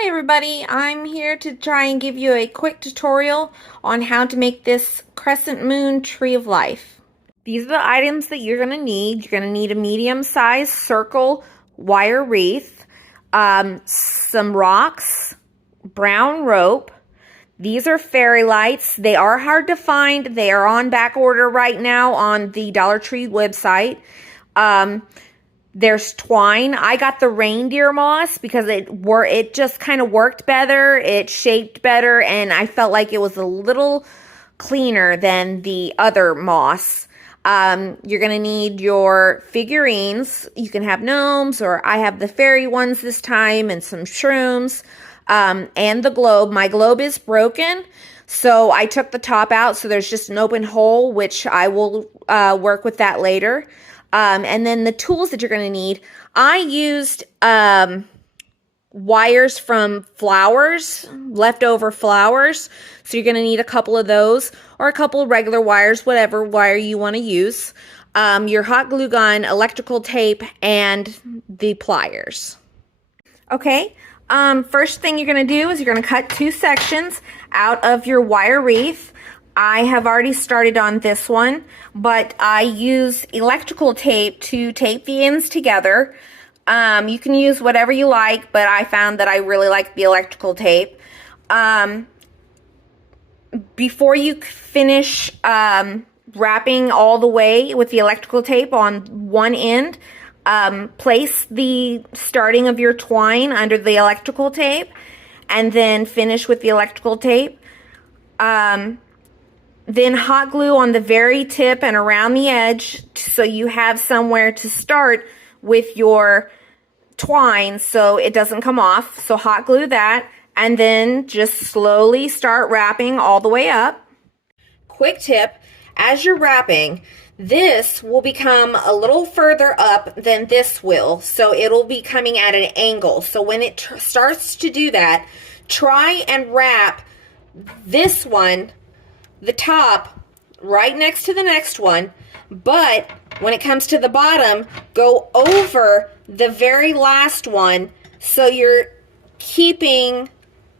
Hi everybody, I'm here to try and give you a quick tutorial on how to make this crescent moon tree of life. These are the items that you're going to need. You're going to need a medium-sized circle wire wreath, some rocks, brown rope. These are fairy lights. They are hard to find. They are on back order right now on the Dollar Tree website. There's twine. I got the reindeer moss because it just kind of worked better. It shaped better, and I felt like it was a little cleaner than the other moss. You're going to need your figurines. You can have gnomes, or I have the fairy ones this time, and some shrooms, and the globe. My globe is broken, so I took the top out, so there's just an open hole, which I will work with that later. And then the tools that you're going to need, I used wires from flowers, leftover flowers. So you're going to need a couple of those, or a couple of regular wires, whatever wire you want to use. Your hot glue gun, electrical tape, and the pliers. Okay, first thing you're going to do is you're going to cut two sections out of your wire wreath. I have already started on this one, but I use electrical tape to tape the ends together. You can use whatever you like, but I found that I really like the electrical tape. Before you finish wrapping all the way with the electrical tape on one end, place the starting of your twine under the electrical tape, and then finish with the electrical tape. Then hot glue on the very tip and around the edge so you have somewhere to start with your twine so it doesn't come off. So hot glue that, and then just slowly start wrapping all the way up. Quick tip, as you're wrapping, this will become a little further up than this will, so it'll be coming at an angle. So when it starts to do that, try and wrap this one, the top, right next to the next one, but when it comes to the bottom, go over the very last one so you're keeping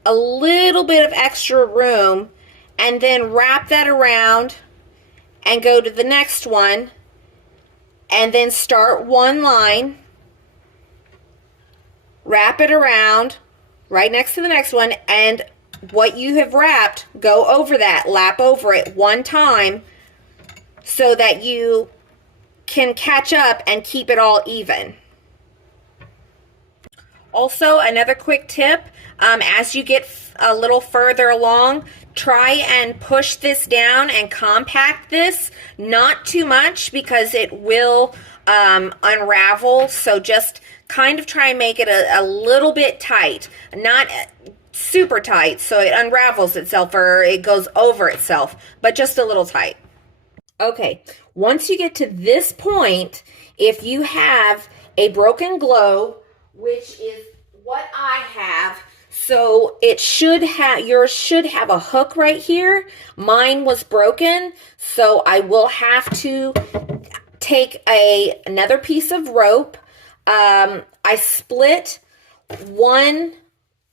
a little bit of extra room, and then wrap that around and go to the next one, and then start one line, wrap it around right next to the next one, and what you have wrapped, go over that, lap over it one time so that you can catch up and keep it all even. Also, another quick tip, as you get a little further along, try and push this down and compact this, not too much because it will unravel, so just kind of try and make it a little bit tight, not super tight so it unravels itself or it goes over itself, but just a little tight. Okay, once you get to this point, if you have a broken globe, which is what I have, so it should have, yours should have a hook right here. Mine was broken, so I will have to take another piece of rope. I split one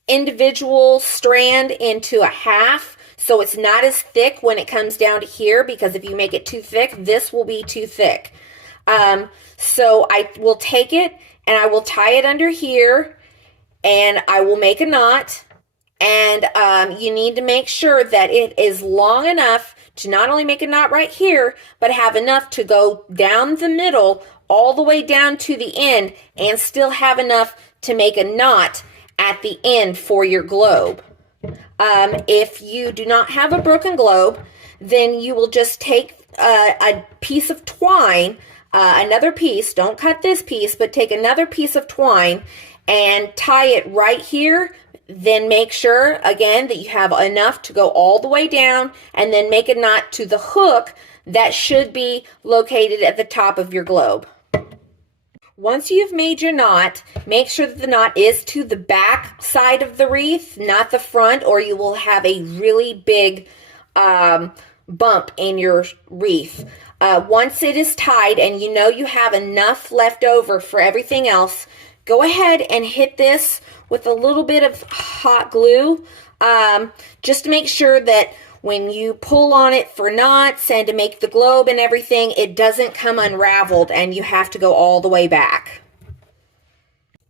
individual strand into a half, so it's not as thick when it comes down to here, because if you make it too thick, this will be too thick. So I will take it and I will tie it under here, and I will make a knot, and you need to make sure that it is long enough to not only make a knot right here, but have enough to go down the middle all the way down to the end, and still have enough to make a knot at the end for your globe. If you do not have a broken globe, then you will just take a piece of twine, another piece, don't cut this piece, but take another piece of twine and tie it right here. Then make sure, again, that you have enough to go all the way down, and then make a knot to the hook that should be located at the top of your globe. Once you've made your knot, make sure that the knot is to the back side of the wreath, not the front, or you will have a really big bump in your wreath. Once it is tied and you know you have enough left over for everything else, go ahead and hit this with a little bit of hot glue, just to make sure that when you pull on it for knots and to make the globe and everything, it doesn't come unraveled and you have to go all the way back.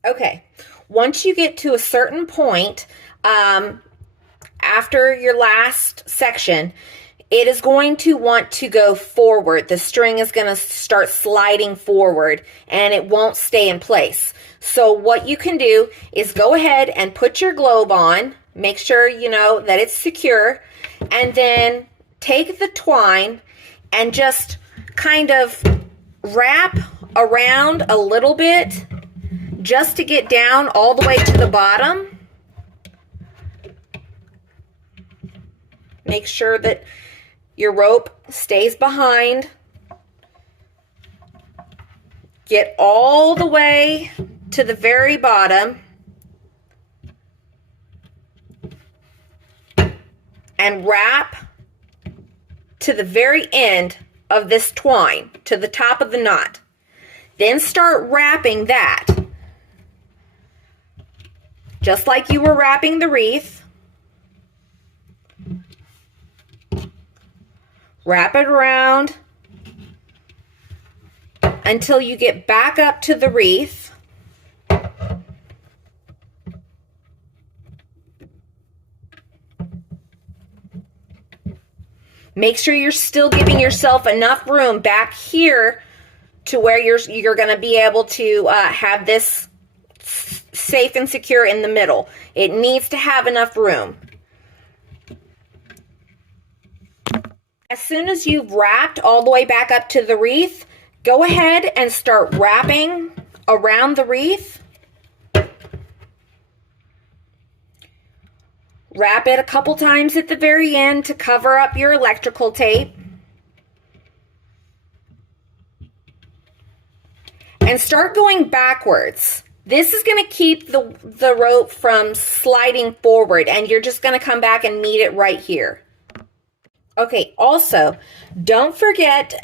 Okay, once you get to a certain point, after your last section, it is going to want to go forward. The string is going to start sliding forward and it won't stay in place. So what you can do is go ahead and put your globe on, make sure you know that it's secure, and then take the twine and just kind of wrap around a little bit just to get down all the way to the bottom. Make sure that your rope stays behind. Get all the way to the very bottom and wrap to the very end of this twine, to the top of the knot. Then start wrapping that, just like you were wrapping the wreath. Wrap it around until you get back up to the wreath. Make sure you're still giving yourself enough room back here to where you're going to be able to have this safe and secure in the middle. It needs to have enough room. As soon as you've wrapped all the way back up to the wreath, go ahead and start wrapping around the wreath. Wrap it a couple times at the very end to cover up your electrical tape. And start going backwards. This is going to keep the rope from sliding forward, and you're just going to come back and meet it right here. Okay, also, don't forget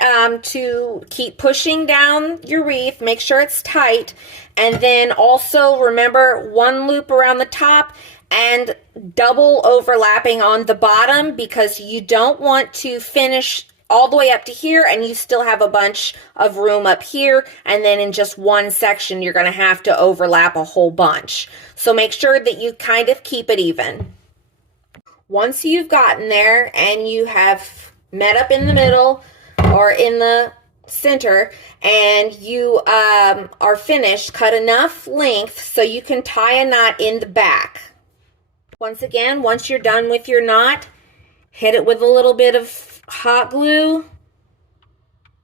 to keep pushing down your wreath. Make sure it's tight. And then also remember, one loop around the top and double overlapping on the bottom, because you don't want to finish all the way up to here and you still have a bunch of room up here, and then in just one section you're going to have to overlap a whole bunch. So make sure that you kind of keep it even. Once you've gotten there and you have met up in the middle or in the center and you are finished, cut enough length so you can tie a knot in the back. Once again, once you're done with your knot, hit it with a little bit of hot glue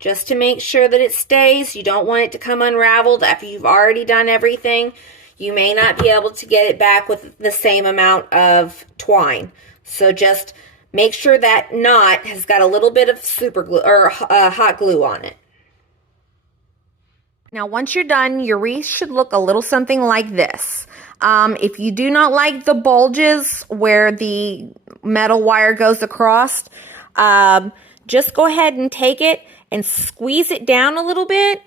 just to make sure that it stays. You don't want it to come unraveled after you've already done everything. You may not be able to get it back with the same amount of twine. So just make sure that knot has got a little bit of super glue or hot glue on it. Now, once you're done, your wreath should look a little something like this. If you do not like the bulges where the metal wire goes across, just go ahead and take it and squeeze it down a little bit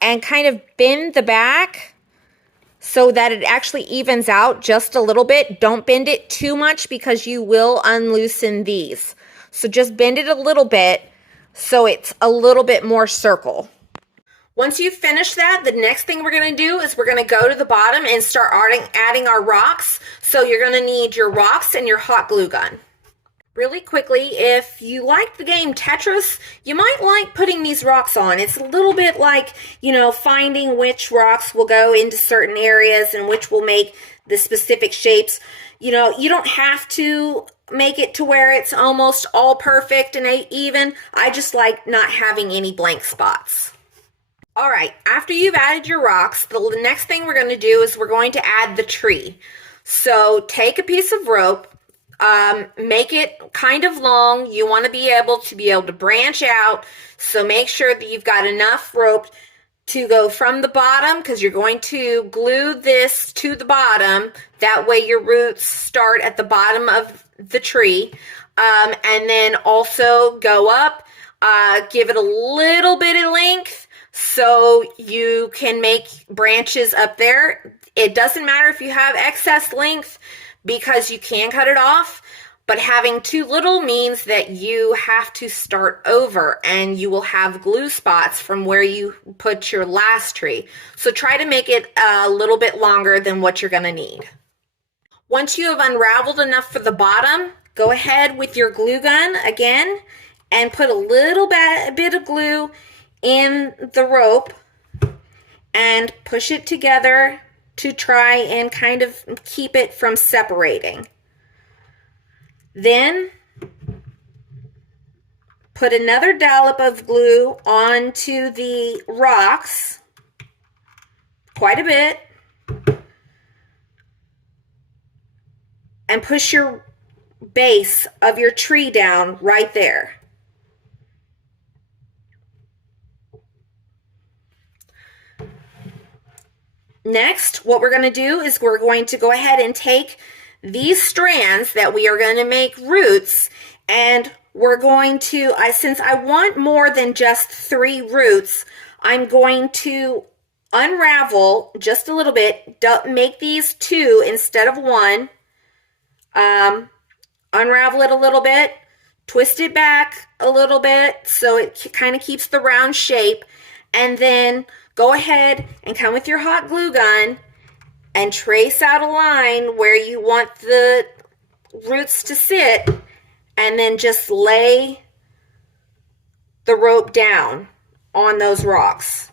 and kind of bend the back so that it actually evens out just a little bit. Don't bend it too much because you will unloosen these. So just bend it a little bit so it's a little bit more circle. Once you've finished that, the next thing we're going to do is we're going to go to the bottom and start adding our rocks. So you're going to need your rocks and your hot glue gun. Really quickly, if you like the game Tetris, you might like putting these rocks on. It's a little bit like, you know, finding which rocks will go into certain areas and which will make the specific shapes. You know, you don't have to make it to where it's almost all perfect and even. I just like not having any blank spots. All right, after you've added your rocks, the next thing we're going to do is we're going to add the tree. So take a piece of rope, make it kind of long. You want to be able to branch out. So make sure that you've got enough rope to go from the bottom, because you're going to glue this to the bottom. That way your roots start at the bottom of the tree. And then also go up, give it a little bit of length so you can make branches up there. It doesn't matter if you have excess length because you can cut it off, but having too little means that you have to start over and you will have glue spots from where you put your last tree. So try to make it a little bit longer than what you're going to need. Once you have unraveled enough for the bottom, go ahead with your glue gun again and put a little bit of glue in the rope and push it together to try and kind of keep it from separating. Then put another dollop of glue onto the rocks, quite a bit, and push your base of your tree down right there. Next, what we're going to do is we're going to go ahead and take these strands that we are going to make roots, and we're going to, since I want more than just 3 roots, I'm going to unravel just a little bit, make these 2 instead of 1, unravel it a little bit, twist it back a little bit so it kind of keeps the round shape, and then go ahead and come with your hot glue gun and trace out a line where you want the roots to sit, and then just lay the rope down on those rocks.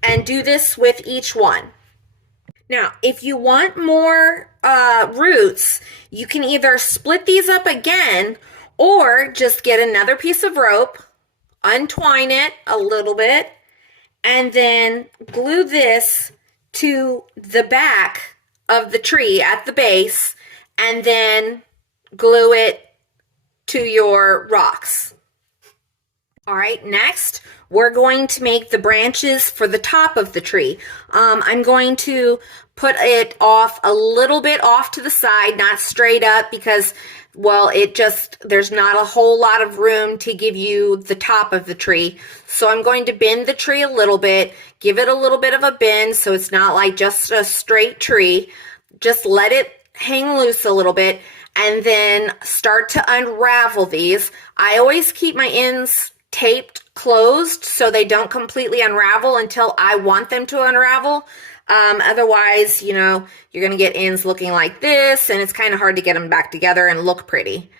And do this with each one. Now, if you want more roots, you can either split these up again or just get another piece of rope, untwine it a little bit, and then glue this to the back of the tree at the base, and then glue it to your rocks. All right, next we're going to make the branches for the top of the tree. I'm going to put it off a little bit off to the side, not straight up, because, well, there's not a whole lot of room to give you the top of the tree. So I'm going to bend the tree a little bit, give it a little bit of a bend so it's not like just a straight tree. Just let it hang loose a little bit, and then start to unravel these. I always keep my ends taped closed so they don't completely unravel until I want them to unravel. Otherwise, you're going to get ends looking like this, and it's kind of hard to get them back together and look pretty.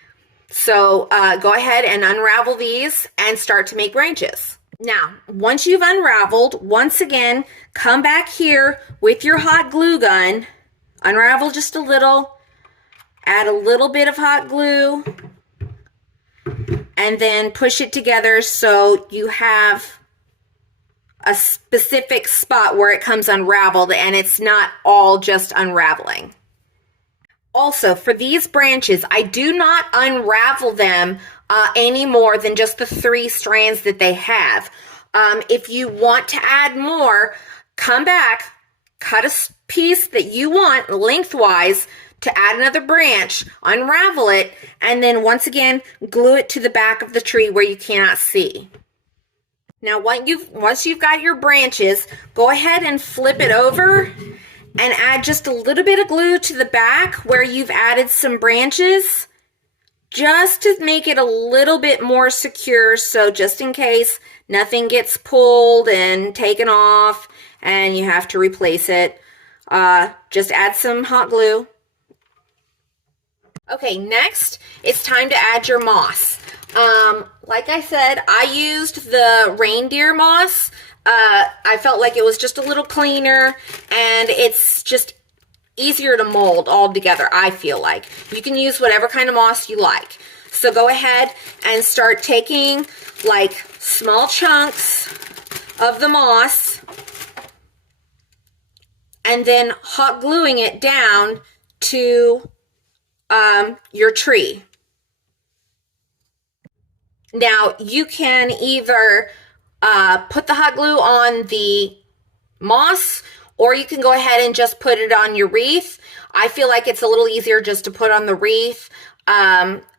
So go ahead and unravel these and start to make branches. Now, once you've unraveled, once again, come back here with your hot glue gun, unravel just a little, add a little bit of hot glue, and then push it together so you have a specific spot where it comes unraveled and it's not all just unraveling. Also, for these branches, I do not unravel them any more than just the 3 strands that they have. If you want to add more, come back, cut a piece that you want lengthwise to add another branch, unravel it, and then once again, glue it to the back of the tree where you cannot see. Now, once you've got your branches, go ahead and flip it over and add just a little bit of glue to the back where you've added some branches, just to make it a little bit more secure, so just in case nothing gets pulled and taken off and you have to replace it, just add some hot glue. Okay, next, it's time to add your moss. Like I said, I used the reindeer moss. I felt like it was just a little cleaner, and it's just easier to mold altogether, I feel like. You can use whatever kind of moss you like. So go ahead and start taking like small chunks of the moss and then hot gluing it down to your tree. Now, you can either put the hot glue on the moss, or you can go ahead and just put it on your wreath. I feel like it's a little easier just to put on the wreath.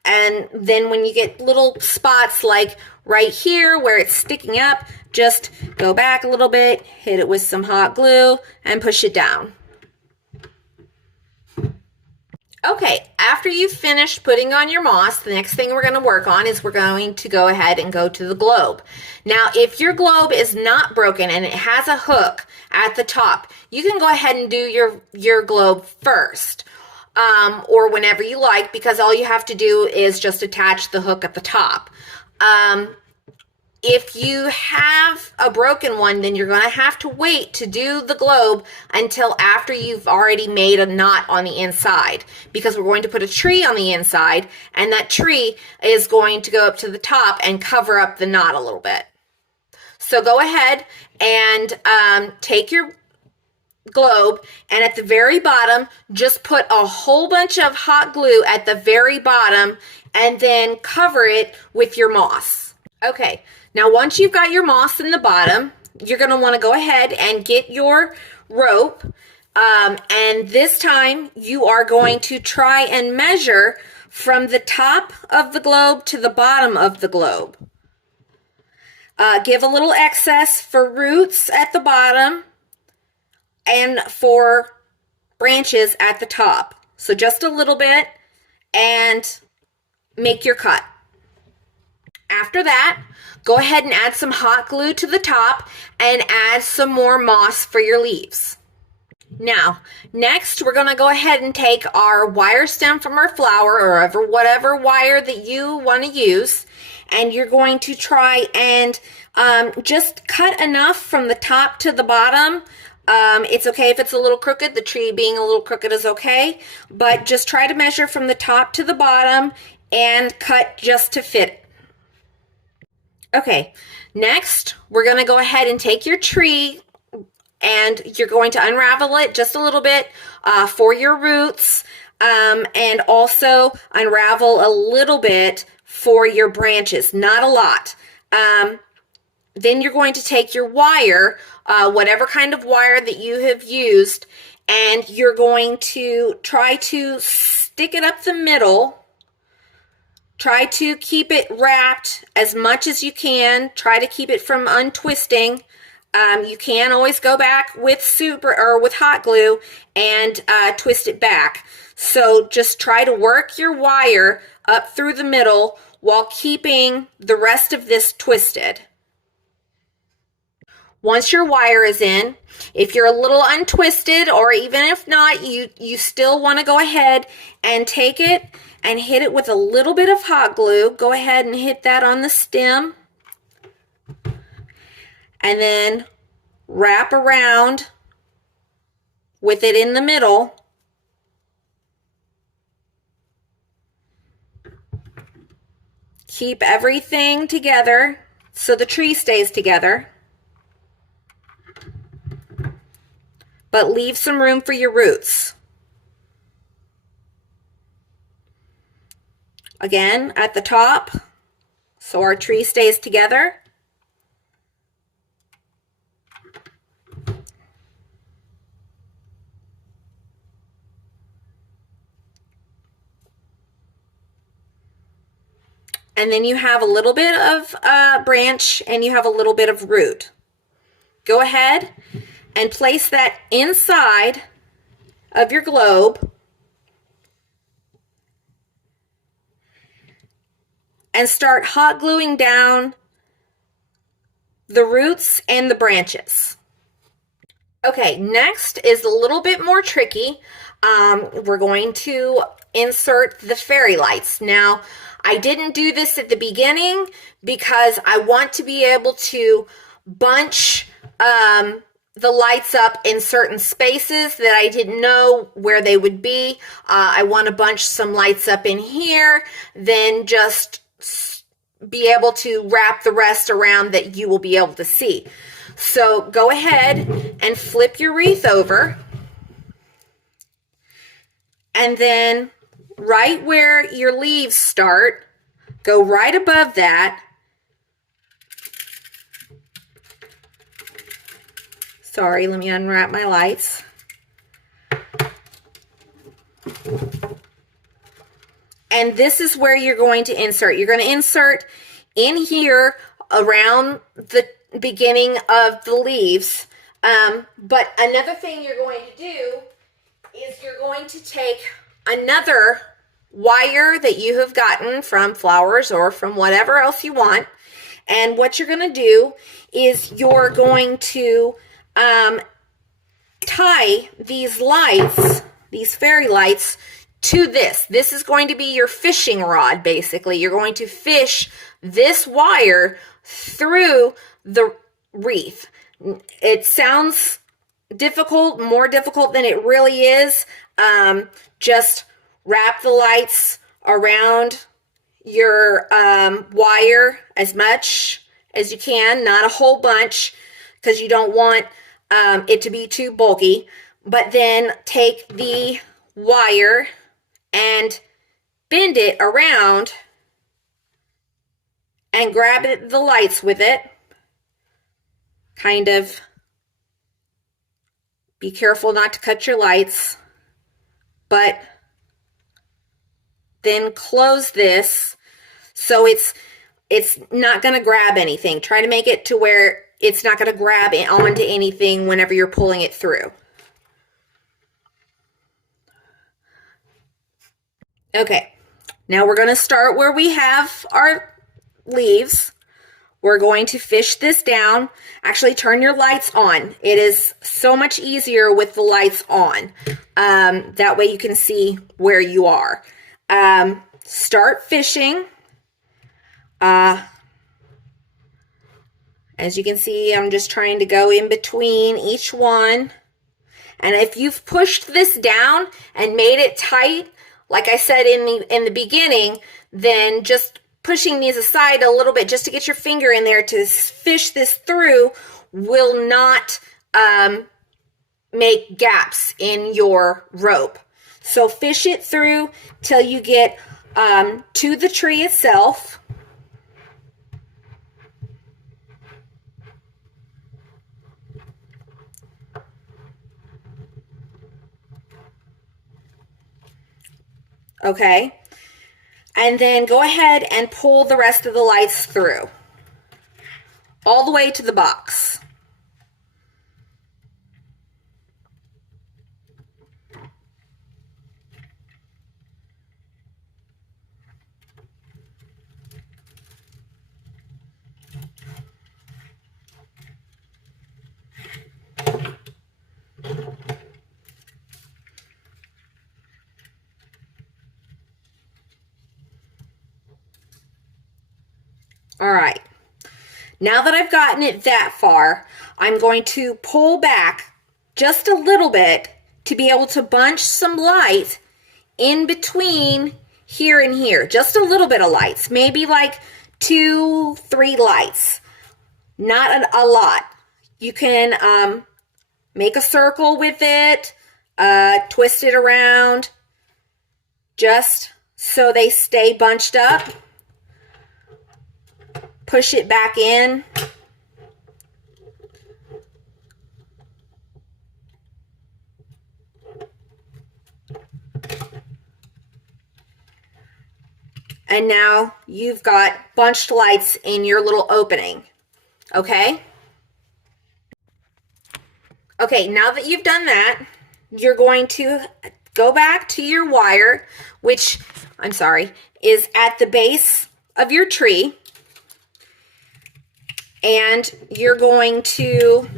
And then when you get little spots like right here where it's sticking up, just go back a little bit, hit it with some hot glue, and push it down. Okay, after you've finished putting on your moss, the next thing we're going to work on is we're going to go ahead and go to the globe. Now, if your globe is not broken and it has a hook at the top, you can go ahead and do your globe first, or whenever you like, because all you have to do is just attach the hook at the top. If you have a broken one, then you're going to have to wait to do the globe until after you've already made a knot on the inside, because we're going to put a tree on the inside, and that tree is going to go up to the top and cover up the knot a little bit. So go ahead and take your globe, and at the very bottom, just put a whole bunch of hot glue at the very bottom, and then cover it with your moss. Okay. Now, once you've got your moss in the bottom, you're going to want to go ahead and get your rope. And this time, you are going to try and measure from the top of the globe to the bottom of the globe. Give a little excess for roots at the bottom and for branches at the top. So just a little bit, and make your cut. After that, go ahead and add some hot glue to the top and add some more moss for your leaves. Now, next we're going to go ahead and take our wire stem from our flower, or whatever wire that you want to use, and you're going to try and just cut enough from the top to the bottom. It's okay if it's a little crooked. The tree being a little crooked is okay, but just try to measure from the top to the bottom and cut just to fit it. Okay, next we're going to go ahead and take your tree, and you're going to unravel it just a little bit for your roots, and also unravel a little bit for your branches, not a lot. Then you're going to take your wire, whatever kind of wire that you have used, and you're going to try to stick it up the middle. Try to keep it wrapped as much as you can. Try to keep it from untwisting. You can always go back with hot glue and twist it back. So just try to work your wire up through the middle while keeping the rest of this twisted. Once your wire is in, if you're a little untwisted, or even if not, you still want to go ahead and take it and hit it with a little bit of hot glue. Go ahead and hit that on the stem. And then wrap around with it in the middle. Keep everything together so the tree stays together. But leave some room for your roots. Again, at the top, so our tree stays together. And then you have a little bit of branch and you have a little bit of root. Go ahead and place that inside of your globe and start hot gluing down the roots and the branches. Okay, next is a little bit more tricky. We're going to insert the fairy lights. Now, I didn't do this at the beginning because I want to be able to bunch the lights up in certain spaces that I didn't know where they would be. I want to bunch some lights up in here, then just be able to wrap the rest around that you will be able to see. So go ahead and flip your wreath over, and then right where your leaves start, go right above that. Sorry, let me unwrap my lights. And this is where you're going to insert. You're going to insert in here around the beginning of the leaves. But another thing you're going to do is you're going to take another wire that you have gotten from flowers or from whatever else you want. And what you're going to do is you're going to tie these lights, these fairy lights, to this. This is going to be your fishing rod, basically. You're going to fish this wire through the wreath. It sounds difficult, more difficult than it really is. Just wrap the lights around your wire as much as you can, not a whole bunch, because you don't want it to be too bulky. But then take the wire and bend it around and grab the lights with it. Kind of be careful not to cut your lights, but then close this so it's not going to grab anything. Try to make it to where it's not going to grab onto anything whenever you're pulling it through. Okay, now we're going to start where we have our leaves. We're going to fish this down. Actually, turn your lights on. It is so much easier with the lights on. That way you can see where you are. Start fishing. As you can see, I'm just trying to go in between each one. And if you've pushed this down and made it tight, like I said in the beginning, then just pushing these aside a little bit just to get your finger in there to fish this through will not make gaps in your rope. So fish it through till you get to the tree itself. Okay, and then go ahead and pull the rest of the lights through, all the way to the box. All right, now that I've gotten it that far, I'm going to pull back just a little bit to be able to bunch some light in between here and here. Just a little bit of lights, maybe like 2-3 lights, not a lot. You can make a circle with it, twist it around, just so they stay bunched up. Push it back in. And now you've got bunched lights in your little opening. Okay? Okay, now that you've done that, you're going to go back to your wire, which, I'm sorry, is at the base of your tree. And you're going to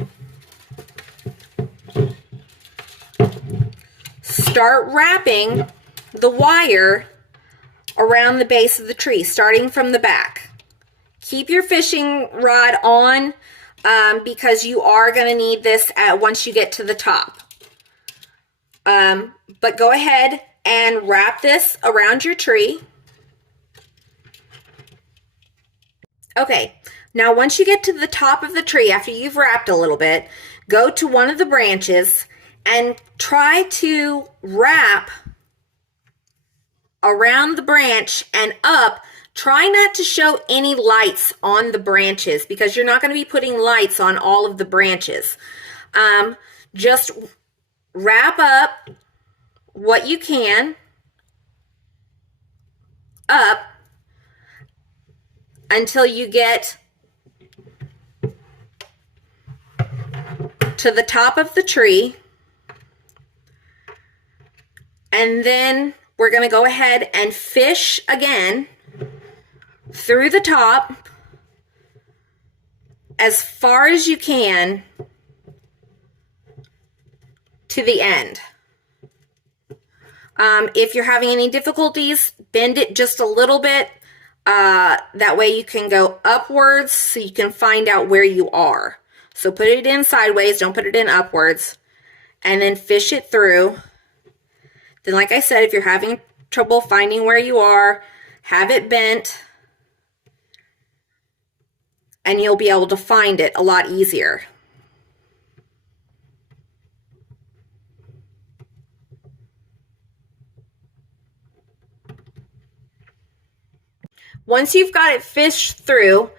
start wrapping the wire around the base of the tree, starting from the back. Keep your fishing rod on because you are going to need this once you get to the top. But go ahead and wrap this around your tree. Okay. Now, once you get to the top of the tree, after you've wrapped a little bit, go to one of the branches and try to wrap around the branch and up. Try not to show any lights on the branches because you're not going to be putting lights on all of the branches. Just wrap up what you can. up until you get to the top of the tree. And then we're going to go ahead and fish again through the top as far as you can to the end. If you're having any difficulties, bend it just a little bit. That way you can go upwards so you can find out where you are. So put it in sideways, don't put it in upwards, and then fish it through. Then, like I said, if you're having trouble finding where you are, have it bent, and you'll be able to find it a lot easier. Once you've got it fished through,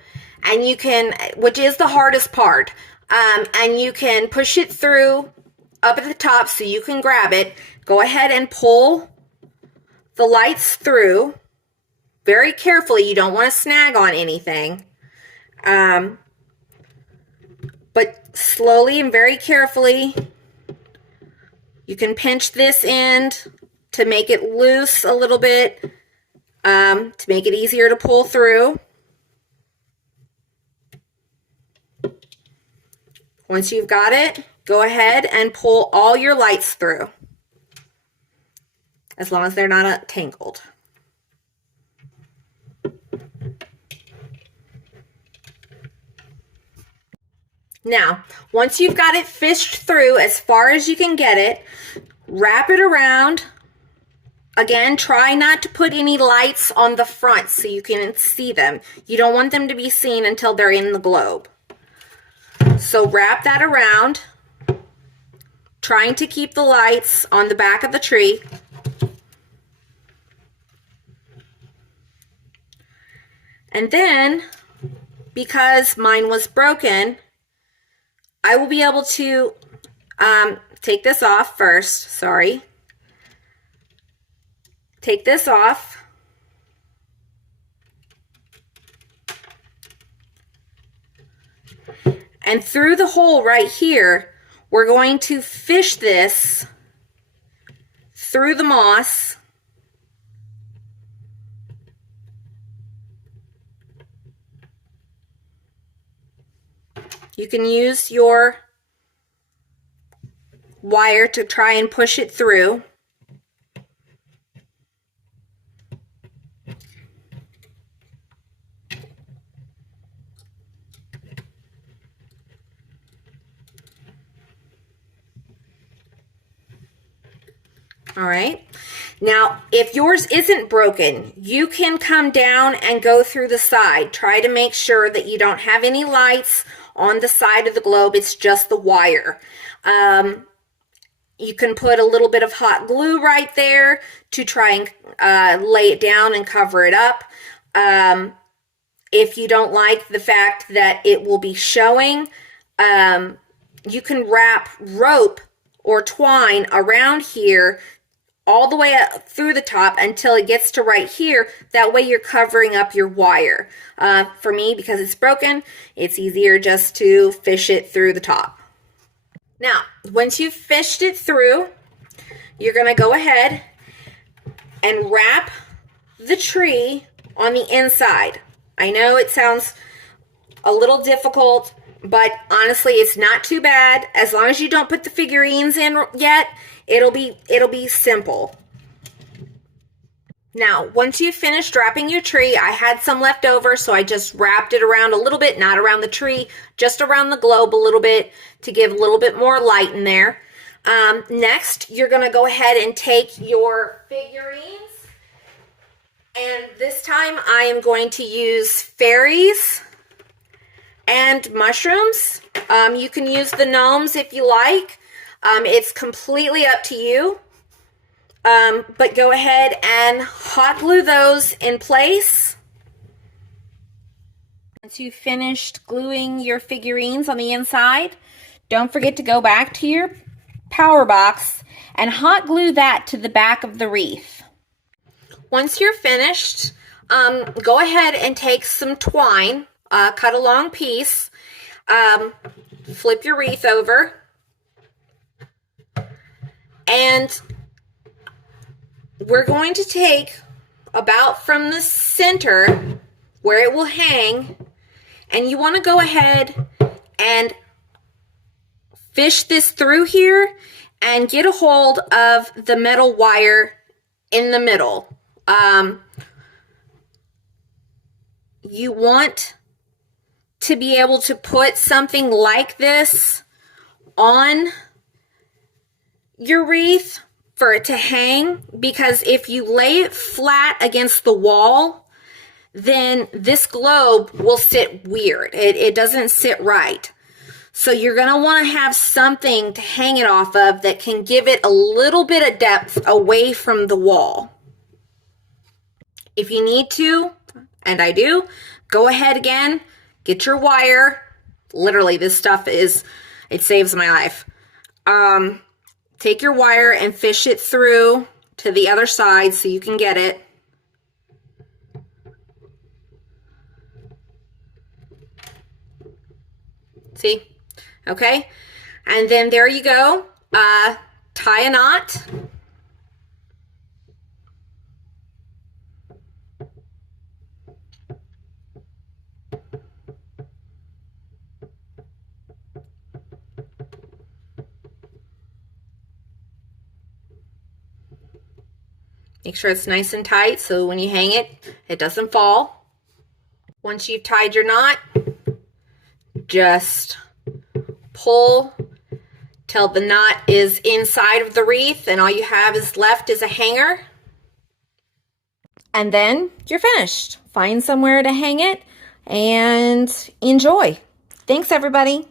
and you can, which is the hardest part, and you can push it through up at the top so you can grab it, go ahead and pull the lights through very carefully. You don't want to snag on anything. But slowly and very carefully, you can pinch this end to make it loose a little bit, to make it easier to pull through. Once you've got it, go ahead and pull all your lights through, as long as they're not tangled. Now, once you've got it fished through as far as you can get it, wrap it around. Again, try not to put any lights on the front so you can see them. You don't want them to be seen until they're in the globe. So wrap that around, trying to keep the lights on the back of the tree. And then, because mine was broken, I will be able to take this off first. Sorry. Take this off. And through the hole right here, we're going to fish this through the moss. You can use your wire to try and push it through. All right. Now, if yours isn't broken, you can come down and go through the side. Try to make sure that you don't have any lights on the side of the globe. It's just the wire. You can put a little bit of hot glue right there to try and lay it down and cover it up. If you don't like the fact that it will be showing, you can wrap rope or twine around here all the way up through the top until it gets to right here. That way you're covering up your wire. For me, because it's broken, it's easier just to fish it through the top. Now, once you've fished it through, you're going to go ahead and wrap the tree on the inside. I know it sounds a little difficult, but honestly, it's not too bad. As long as you don't put the figurines in yet, it'll be simple. Now, once you've finished wrapping your tree, I had some left over, so I just wrapped it around a little bit, not around the tree, just around the globe a little bit to give a little bit more light in there. Next, you're going to go ahead and take your figurines, and this time I am going to use fairies and mushrooms. You can use the gnomes if you like. It's completely up to you. But go ahead and hot glue those in place. Once you've finished gluing your figurines on the inside, don't forget to go back to your power box and hot glue that to the back of the wreath. Once you're finished, go ahead and take some twine, cut a long piece, flip your wreath over, and we're going to take about from the center where it will hang, and you want to go ahead and fish this through here and get a hold of the metal wire in the middle. You want to be able to put something like this on your wreath for it to hang, because if you lay it flat against the wall, then this globe will sit weird. It doesn't sit right. So you're going to want to have something to hang it off of that can give it a little bit of depth away from the wall. If you need to, and I do, go ahead again, get your wire. Literally, this stuff it saves my life. Take your wire and fish it through to the other side so you can get it. See? Okay? And then there you go. Tie a knot. Make sure it's nice and tight so when you hang it, it doesn't fall. Once you've tied your knot, just pull till the knot is inside of the wreath and all you have is left is a hanger. And then you're finished. Find somewhere to hang it and enjoy. Thanks, everybody.